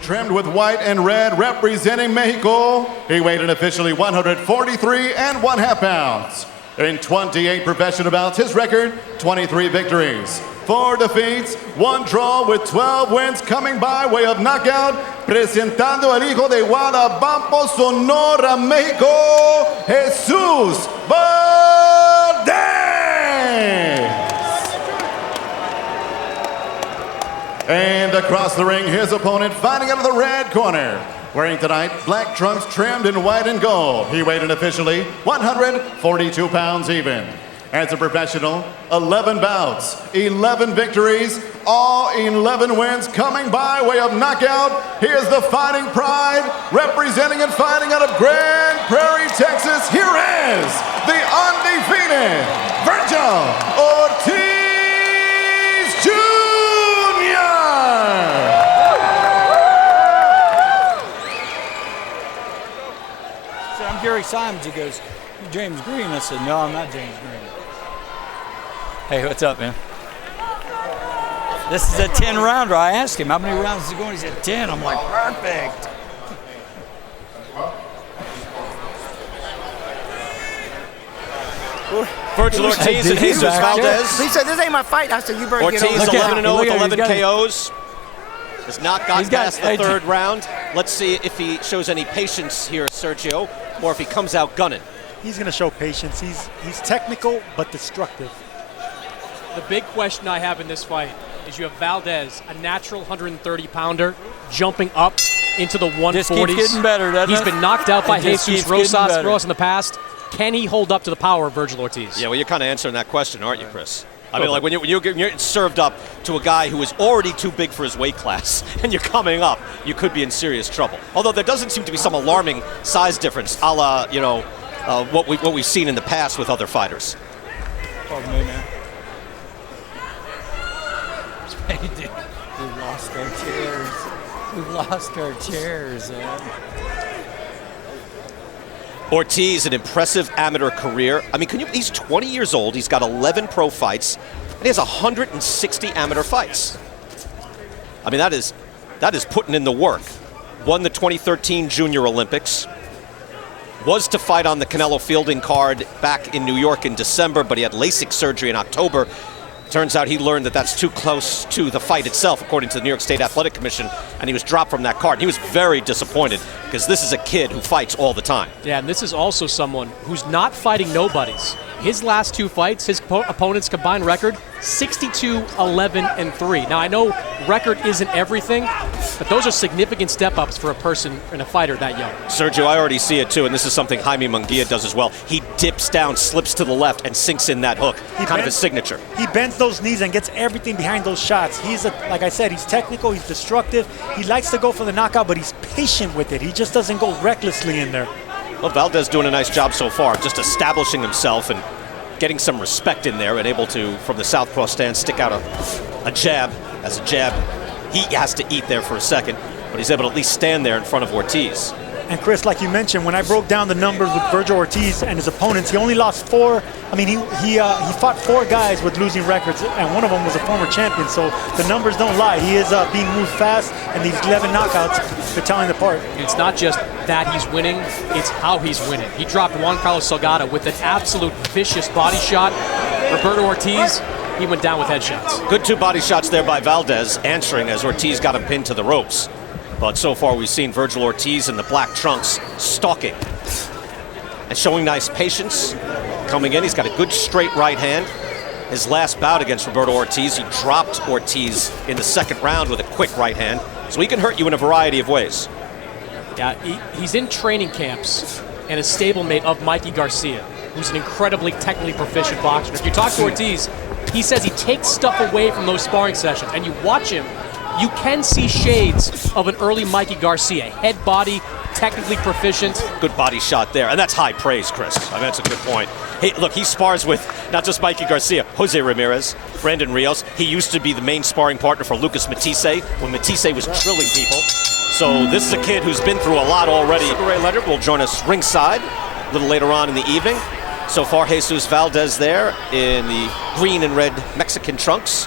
Trimmed with white and red, representing Mexico, he weighed in officially 143 and 1/2 pounds. In 28 professional bouts, his record, 23 victories, 4 defeats, 1 draw with 12 wins coming by way of knockout, presentando el hijo de Guadabampo, Sonora, Mexico, Jesus Valdez. And across the ring, his opponent fighting out of the red corner. Wearing tonight black trunks trimmed in white and gold. He weighed in officially 142 pounds even. As a professional, 11 bouts, 11 victories, all 11 wins coming by way of knockout. Here's the Fighting Pride, representing and fighting out of Grand Prairie, Texas. Here is the undefeated Vergil Ortiz Jr. I'm Gary Simons. He goes, "You James Green?" I said, "No, I'm not James Green." Hey, what's up, man? This is a 10 rounder. I asked him, how many rounds is it going? He said 10. I'm like, perfect. Vergil Ortiz and Jesus Valdez. He said, "This ain't my fight." I said, "You better Ortiz get over." 11-0 with 11 KOs. Has not gotten past the third round. Let's see if he shows any patience here, Sergio, or if he comes out gunning. He's going to show patience. He's technical but destructive. The big question I have in this fight is you have Valdez, a natural 130-pounder, jumping up into the 140s. Just keeps getting better, doesn't it? He's been knocked out by Jesus Rosas in the past. Can he hold up to the power of Vergil Ortiz? Yeah, well, you're kind of answering that question, aren't you, Chris? I mean, like when you're served up to a guy who is already too big for his weight class, and you're coming up, you could be in serious trouble. Although there doesn't seem to be some alarming size difference, a la what we've seen in the past with other fighters. Pardon me, man. We lost our chairs. We lost our chairs, man. Ortiz, an impressive amateur career. I mean, he's 20 years old. He's got 11 pro fights, and he has 160 amateur fights. I mean, that is putting in the work. Won the 2013 Junior Olympics. Was to fight on the Canelo Fielding card back in New York in December, but he had LASIK surgery in October. Turns out he learned that that's too close to the fight itself, according to the New York State Athletic Commission, and he was dropped from that card. He was very disappointed because this is a kid who fights all the time. Yeah, and this is also someone who's not fighting nobodies. His last 2 fights, his opponent's combined record, 62-11-3. Now, I know record isn't everything, but those are significant step-ups for a person and a fighter that young. Sergio, I already see it too, and this is something Jaime Munguia does as well. He dips down, slips to the left, and sinks in that hook, kind of his signature. He bends those knees and gets everything behind those shots. Like I said, he's technical, he's destructive. He likes to go for the knockout, but he's patient with it. He just doesn't go recklessly in there. Well, Valdez doing a nice job so far, just establishing himself and getting some respect in there, and able to, from the southpaw stance, stick out a jab. As a jab, he has to eat there for a second, but he's able to at least stand there in front of Ortiz. And Chris, like you mentioned, when I broke down the numbers with Vergil Ortiz and his opponents, he only lost 4. I mean, he fought 4 guys with losing records, and one of them was a former champion. So the numbers don't lie. He is being moved fast, and these 11 knockouts, they're telling the part. It's not just that he's winning, it's how he's winning. He dropped Juan Carlos Salgado with an absolute vicious body shot. Roberto Ortiz, he went down with headshots. Good 2 body shots there by Valdez, answering as Ortiz got him pinned to the ropes. But so far we've seen Vergil Ortiz in the black trunks stalking and showing nice patience. Coming in, he's got a good straight right hand. His last bout against Roberto Ortiz, he dropped Ortiz in the 2nd round with a quick right hand. So he can hurt you in a variety of ways. Yeah, he's in training camps and a stablemate of Mikey Garcia, who's an incredibly technically proficient boxer. If you talk to Ortiz, he says he takes stuff away from those sparring sessions, and you watch him, you can see shades of an early Mikey Garcia. Head, body, technically proficient. Good body shot there, and that's high praise, Chris. I mean, that's a good point. Hey, look, he spars with not just Mikey Garcia, Jose Ramirez, Brandon Rios. He used to be the main sparring partner for Lucas Matisse when Matisse was drilling people. So this is a kid who's been through a lot already. Ray Leonard will join us ringside a little later on in the evening. So far, Jesus Valdez there in the green and red Mexican trunks,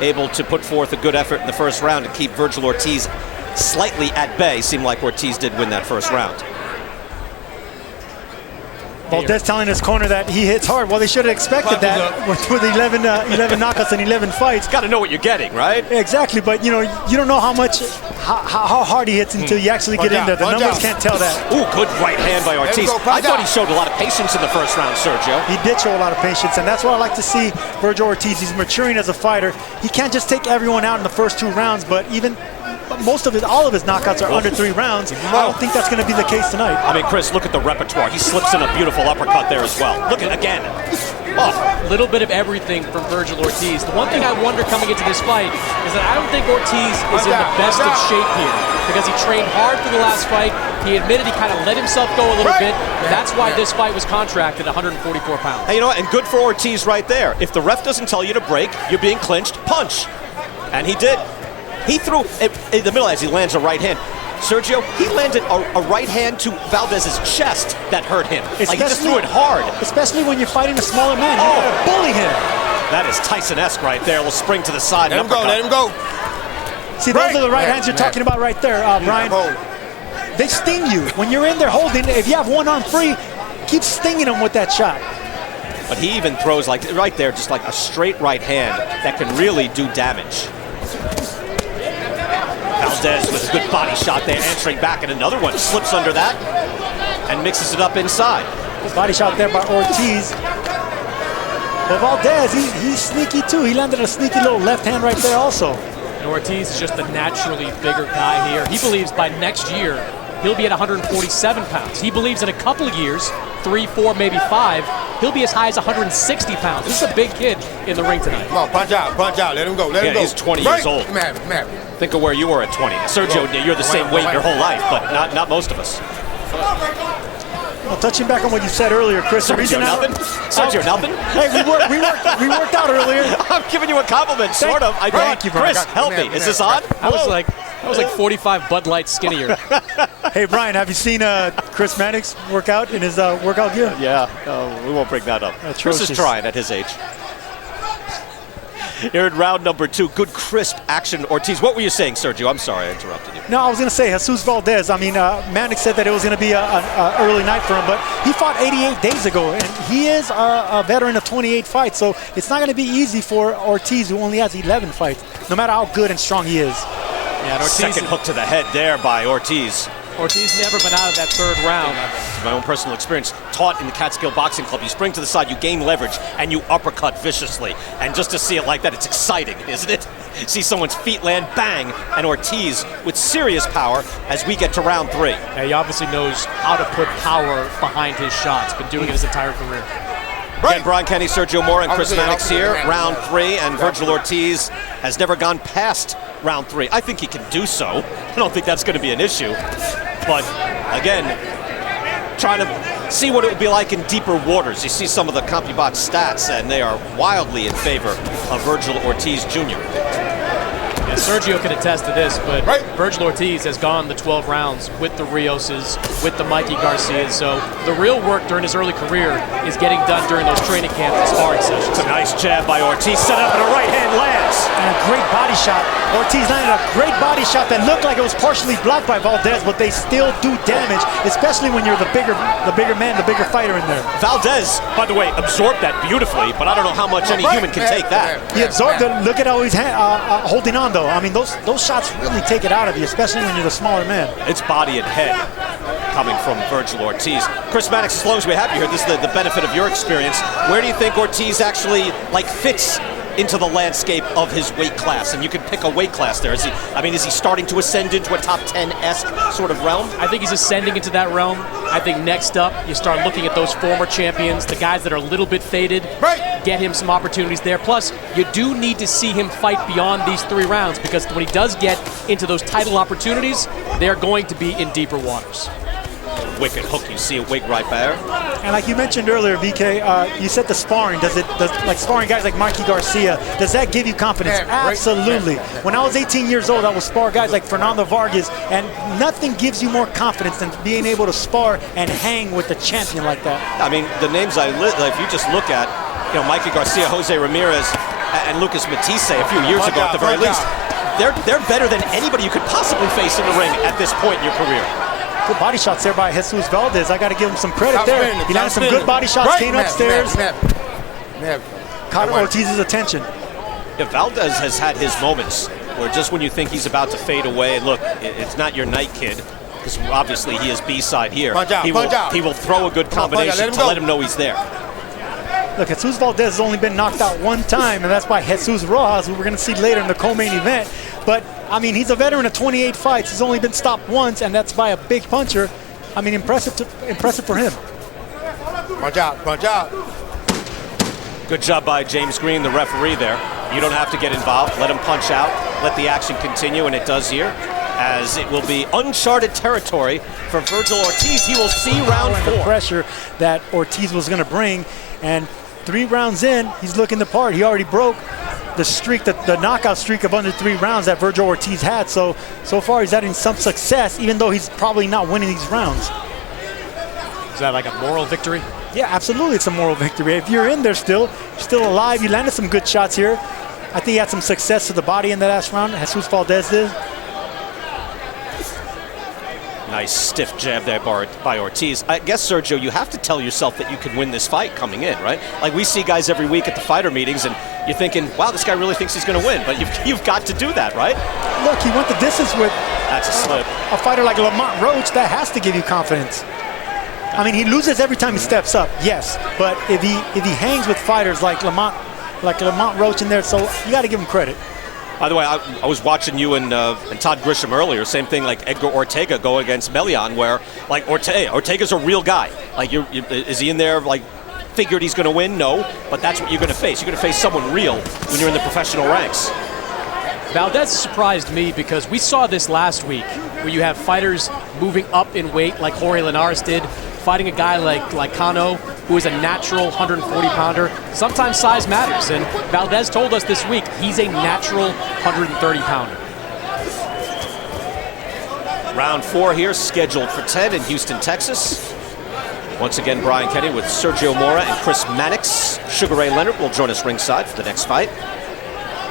able to put forth a good effort in the first round and keep Vergil Ortiz slightly at bay. Seemed like Ortiz did win that first round. Valdez telling his corner that he hits hard. Well, they should have expected that with 11 knockouts and 11 fights. Got to know what you're getting, right? Exactly, but you don't know how hard he hits until you actually get in there. The numbers can't tell that. Ooh, good right hand by Ortiz. I thought he showed a lot of patience in the first round, Sergio. He did show a lot of patience, and that's what I like to see Vergil Ortiz. He's maturing as a fighter. He can't just take everyone out in the first 2 rounds, but all of his knockouts are under 3 rounds. I don't think that's going to be the case tonight. I mean, Chris, look at the repertoire. He slips in a beautiful uppercut there as well. Look at again. A little bit of everything from Vergil Ortiz. The one thing I wonder coming into this fight is that I don't think Ortiz is in the best of shape here because he trained hard for the last fight. He admitted he kind of let himself go a little bit. That's why this fight was contracted at 144 pounds. Hey, you know what? And good for Ortiz right there. If the ref doesn't tell you to break, you're being clinched, punch. And he did. He threw in the middle as he lands a right hand. Sergio, he landed a right hand to Valdez's chest that hurt him. Like he just threw it hard. Especially when you're fighting a smaller man. You gotta bully him. That is Tyson-esque right there. We'll spring to the side. Let him go, let him go. See, those are the right hands you're talking about right there, Brian. They sting you. When you're in there holding, if you have one arm free, keep stinging them with that shot. But he even throws like right there, just like a straight right hand that can really do damage. Valdez with a good body shot there, answering back, and another one slips under that and mixes it up inside. Body shot there by Ortiz. But Valdez, he's sneaky too. He landed a sneaky little left hand right there also. And Ortiz is just a naturally bigger guy here. He believes by next year, he'll be at 147 pounds. He believes in a couple of years, 3, 4, maybe 5, he'll be as high as 160 pounds. This is a big kid in the ring tonight. Come on, punch out, let him go, let him go. He's 20 years old. Man. Think of where you were at 20. Sergio, you're the same weight your whole life, but not most of us. Well, touching back on what you said earlier, Chris. Sergio nothing? Hey, we worked out earlier. I'm giving you a compliment, sort of. Thank you, Brian. Chris, help me. Is this on? I was like 45 Bud Light skinnier. Hey, Brian, have you seen Chris Mannix work out in his workout gear? Yeah, we won't bring that up. Atrocious. Chris is trying at his age. Here in round number 2, good crisp action. Ortiz, what were you saying, Sergio? I'm sorry I interrupted you. No, I was going to say Jesus Valdez. I mean, Mannix said that it was going to be an early night for him, but he fought 88 days ago, and he is a veteran of 28 fights, so it's not going to be easy for Ortiz, who only has 11 fights, no matter how good and strong he is. Yeah, and Ortiz, second hook to the head there by Ortiz. Ortiz never been out of that 3rd round. My own personal experience, taught in the Catskill Boxing Club. You spring to the side, you gain leverage, and you uppercut viciously. And just to see it like that, it's exciting, isn't it? See someone's feet land, bang, and Ortiz with serious power as we get to round 3. Yeah, he obviously knows how to put power behind his shots. Been doing it his entire career. Again, Brian Kenny, Sergio Mora, and Chris Mannix here, round 3, and Vergil Ortiz has never gone past round 3. I think he can do so. I don't think that's going to be an issue. But again, trying to see what it would be like in deeper waters. You see some of the CompuBox stats, and they are wildly in favor of Vergil Ortiz Jr. Yeah, Sergio can attest to this, but Vergil Ortiz has gone the 12 rounds with the Rioses, with the Mikey Garcias. So the real work during his early career is getting done during those training camps and sparring sessions. It's a nice jab by Ortiz, set up and a right hand lands. And a great body shot. Ortiz landed a great body shot that looked like it was partially blocked by Valdez, but they still do damage, especially when you're the bigger man, the bigger fighter in there. Valdez, by the way, absorbed that beautifully, but I don't know how much any human can take that. He absorbed it. Look at how he's holding on, though. I mean, those shots really take it out of you, especially when you're the smaller man. It's body and head coming from Vergil Ortiz. Chris Mannix, as long as we have you here, this is the benefit of your experience. Where do you think Ortiz actually fits into the landscape of his weight class? And you can pick a weight class there. Is he starting to ascend into a top 10-esque sort of realm? I think he's ascending into that realm. I think next up, you start looking at those former champions, the guys that are a little bit faded, get him some opportunities there. Plus, you do need to see him fight beyond these 3 rounds, because when he does get into those title opportunities, they're going to be in deeper waters. Wicked hook, you see a wig right there. And like you mentioned earlier, VK, you said the sparring. Does like sparring guys like Mikey Garcia, does that give you confidence? Absolutely. When I was 18 years old, I would spar guys like Fernando Vargas, and nothing gives you more confidence than being able to spar and hang with a champion like that. I mean, the names if you just look at, Mikey Garcia, Jose Ramirez, and Lucas Matisse a few years ago at the very least. they're better than anybody you could possibly face in the ring at this point in your career. Good body shots there by Jesus Valdez. I got to give him some credit Stop there. spinning, He landed stop some good spinning. body shots, Right. came upstairs, Never. caught Ortiz's attention. Yeah, Valdez has had his moments where just when you think he's about to fade away, look, it's not your night, kid. Because obviously he is B-side here. Punch out, he punch will, out. He will throw a good Come on, punch out, combination to go. let him know he's there. Look, Jesus Valdez has only been knocked out one time, and that's by Jesus Rojas, who we're going to see later in the co-main event. But, I mean, he's a veteran of 28 fights. He's only been stopped once, and that's by a big puncher. I mean, impressive for him. Punch out, punch out. Good job by James Green, the referee there. You don't have to get involved. Let him punch out. Let the action continue, and it does here, as it will be uncharted territory for Vergil Ortiz. He will see round The 4. pressure that Ortiz was going to bring, and 3 rounds in, he's looking the part. He already broke the streak, the knockout streak of under 3 rounds that Vergil Ortiz had. So far he's having some success, even though he's probably not winning these rounds. Is that like a moral victory? Yeah, absolutely, it's a moral victory. If you're in there still alive, you landed some good shots here. I think he had some success to the body in the last round, Jesus Valdez did. Nice stiff jab there by Ortiz. I guess, Sergio, you have to tell yourself that you can win this fight coming in, right? Like, we see guys every week at the fighter meetings, and you're thinking, wow, this guy really thinks he's going to win. But you've got to do that, right? Look, he went the distance with That's a slip. a fighter like Lamont Roach. That has to give you confidence. I mean, he loses every time he steps up, yes. But if he hangs with fighters like Lamont Roach in there, so you got to give him credit. By the way, I was watching you and Todd Grisham earlier. Same thing like Edgar Ortega go against Melian, where like Ortega's a real guy. Like, is he in there like figured he's going to win? No, but that's what you're going to face. You're going to face someone real when you're in the professional ranks. Valdez surprised me because we saw this last week, where you have fighters moving up in weight like Jorge Linares did, fighting a guy like Cano, who is a natural 140-pounder. Sometimes size matters, and Valdez told us this week he's a natural 130-pounder. Round 4 here, scheduled for 10 in Houston, Texas. Once again, Brian Kenny with Sergio Mora and Chris Mannix. Sugar Ray Leonard will join us ringside for the next fight.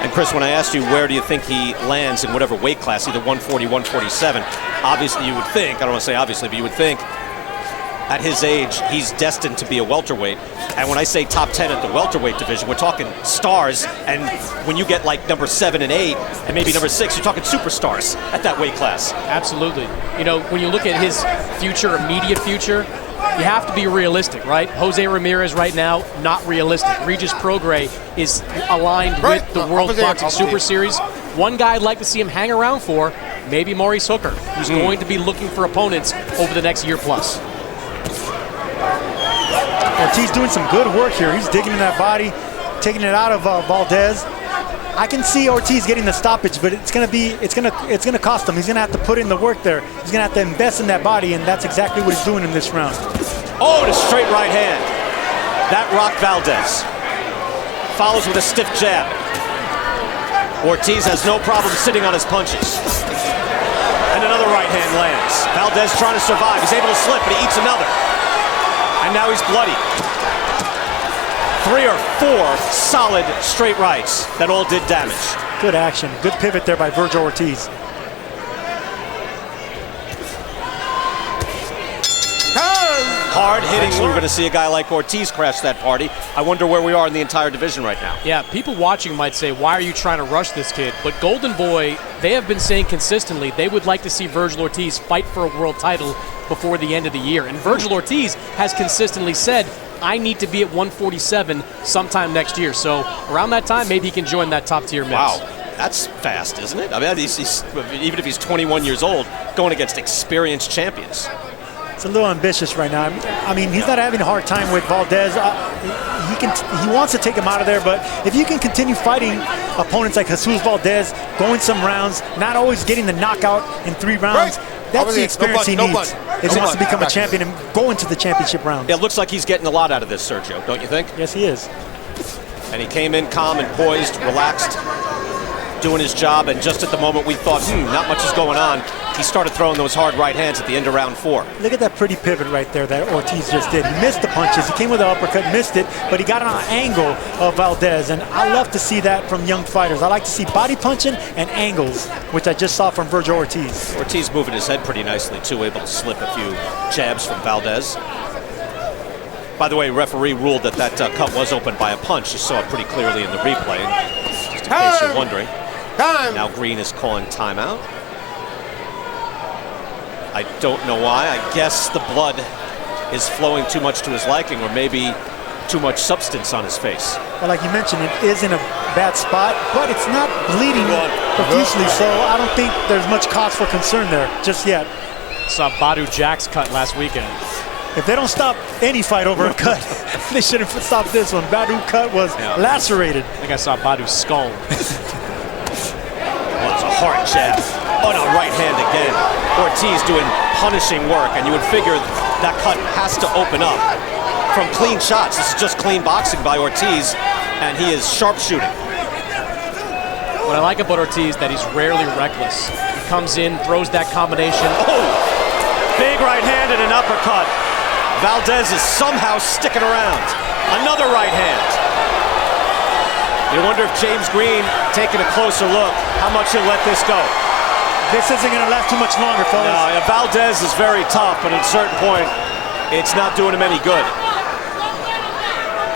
And Chris, when I asked you where do you think he lands in whatever weight class, either 140, 147, obviously you would think, I don't want to say obviously, but you would think at his age, he's destined to be a welterweight. And when I say top 10 at the welterweight division, we're talking stars. And when you get like number 7 and 8, and maybe number 6, you're talking superstars at that weight class. Absolutely. You know, when you look at his future, immediate future, you have to be realistic, right? Jose Ramirez right now, not realistic. Regis Prograis is aligned with the World Boxing Super Series. One guy I'd like to see him hang around for, maybe Maurice Hooker, who's going to be looking for opponents over the next year plus. Ortiz doing some good work here. He's digging in that body, taking it out of Valdez. I can see Ortiz getting the stoppage, but it's gonna cost him. He's gonna have to put in the work there. He's gonna have to invest in that body, and that's exactly what he's doing in this round. Oh, and a straight right hand. That rocked Valdez. Follows with a stiff jab. Ortiz has no problem sitting on his punches. And another right hand lands. Valdez trying to survive. He's able to slip, but he eats another. And now he's bloody. 3 or 4 solid straight rights that all did damage. Good action. Good pivot there by Vergil Ortiz. Hard hitting. We're going to see a guy like Ortiz crash that party. I wonder where we are in the entire division right now. Yeah, people watching might say, why are you trying to rush this kid? But Golden Boy, they have been saying consistently they would like to see Vergil Ortiz fight for a world title before the end of the year. And Vergil Ortiz has consistently said, I need to be at 147 sometime next year. So around that time, maybe he can join that top tier mix. Wow, that's fast, isn't it? I mean, he's, even if he's 21 years old, going against experienced champions. It's a little ambitious right now. I mean, he's not having a hard time with Valdez. He wants to take him out of there, but if you can continue fighting opponents like Jesus Valdez, going some rounds, not always getting the knockout in 3 rounds, that's the experience he needs if he wants to become a champion and go into the championship round. Yeah, it looks like he's getting a lot out of this, Sergio, don't you think? Yes, he is. And he came in calm and poised, relaxed. doing his job, and just at the moment we thought, not much is going on, he started throwing those hard right hands at the end of round 4. Look at that pretty pivot right there that Ortiz just did. He missed the punches. He came with an uppercut, missed it, but he got on an angle of Valdez, and I love to see that from young fighters. I like to see body punching and angles, which I just saw from Vergil Ortiz. Ortiz moving his head pretty nicely, too, able to slip a few jabs from Valdez. By the way, referee ruled that that cut was opened by a punch. You saw it pretty clearly in the replay, just in case you're wondering. Now Green is calling timeout. I don't know why. I guess the blood is flowing too much to his liking, or maybe too much substance on his face. Well, like you mentioned, it is in a bad spot, but it's not bleeding profusely, so I don't think there's much cause for concern there just yet. Saw Badu Jack's cut last weekend. If they don't stop any fight over a cut, they shouldn't stop this one. Badu cut was lacerated. I think I saw Badu's skull. Well, it's a hard jab. Oh, no, right hand again. Ortiz doing punishing work, and you would figure that cut has to open up from clean shots. This is just clean boxing by Ortiz, and he is sharpshooting. What I like about Ortiz that he's rarely reckless. He comes in, throws that combination. Oh, big right hand and an uppercut. Valdez is somehow sticking around. Another right hand. You wonder if James Green, taking a closer look, how much he'll let this go. This isn't going to last too much longer, fellas. No, yeah, Valdez is very tough, but at a certain point, it's not doing him any good.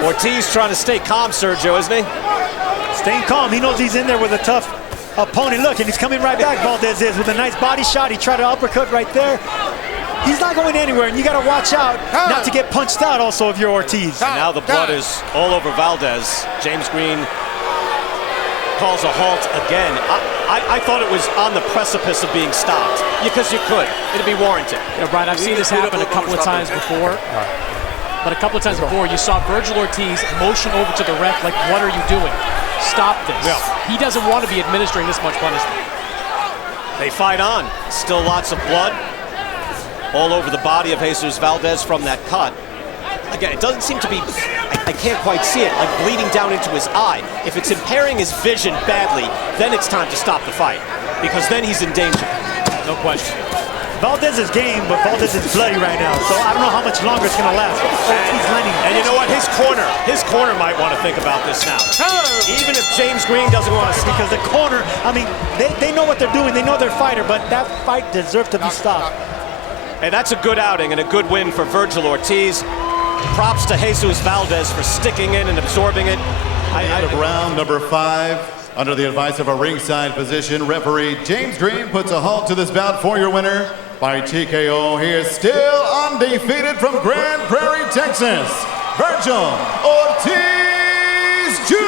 Ortiz trying to stay calm, Sergio, isn't he? Staying calm. He knows he's in there with a tough opponent. Look, and he's coming right back, Valdez is, with a nice body shot. He tried to uppercut right there. He's not going anywhere, and you got to watch out not to get punched out also if you're Ortiz. And now the blood is all over Valdez. James Green calls a halt again. I thought it was on the precipice of being stopped, because you could. It'd be warranted. You know, Brian, I've seen this happen a couple of times before. But a couple of times before, you saw Vergil Ortiz motion over to the ref like, what are you doing? Stop this. Yeah. He doesn't want to be administering this much punishment. They fight on. Still lots of blood all over the body of Jesus Valdez from that cut. Again, it doesn't seem to be, I can't quite see it, like bleeding down into his eye. If it's impairing his vision badly, then it's time to stop the fight, because then he's in danger. No question. Valdez is game, but Valdez is bloody right now, so I don't know how much longer it's going to last. And you know what? His corner might want to think about this now. Even if James Green doesn't want to stop. Because the corner, I mean, they know what they're doing. They know they're fighter, but that fight deserved to be stopped. And that's a good outing and a good win for Vergil Ortiz. Props to Jesus Valdez for sticking in and absorbing it. End of round number 5. Under the advice of a ringside physician, referee James Green puts a halt to this bout for your winner by TKO. He is still undefeated from Grand Prairie, Texas, Vergil Ortiz Jr.